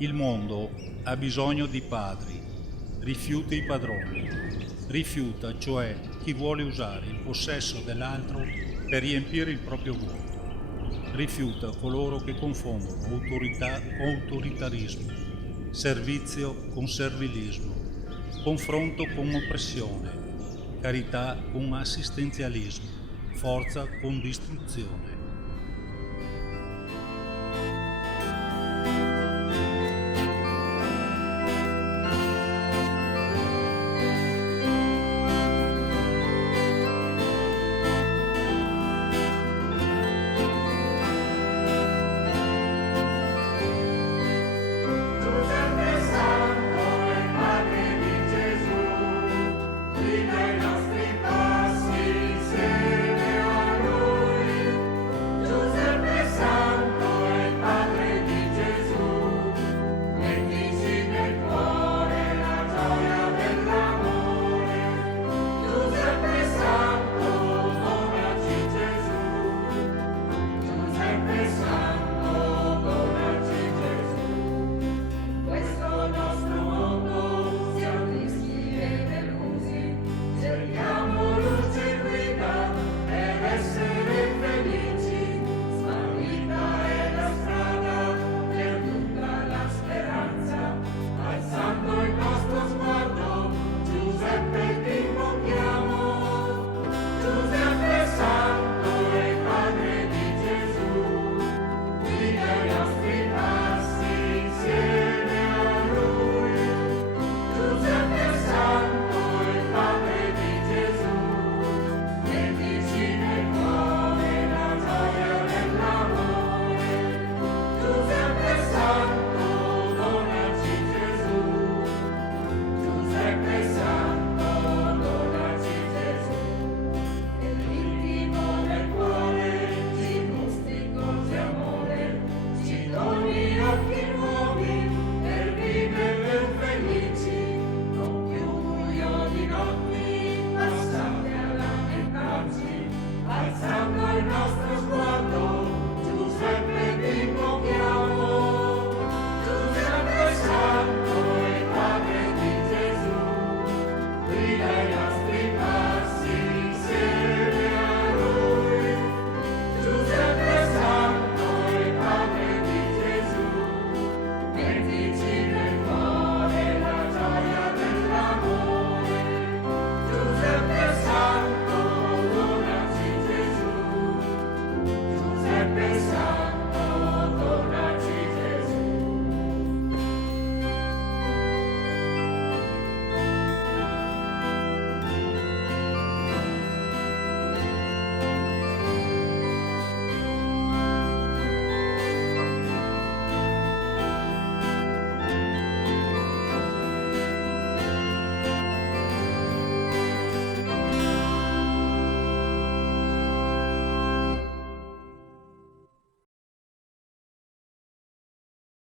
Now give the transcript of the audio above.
Il mondo ha bisogno di padri, rifiuta i padroni, rifiuta cioè chi vuole usare il possesso dell'altro per riempire il proprio vuoto, rifiuta coloro che confondono autorità con autoritarismo, servizio con servilismo, confronto con oppressione, carità con assistenzialismo, forza con distruzione.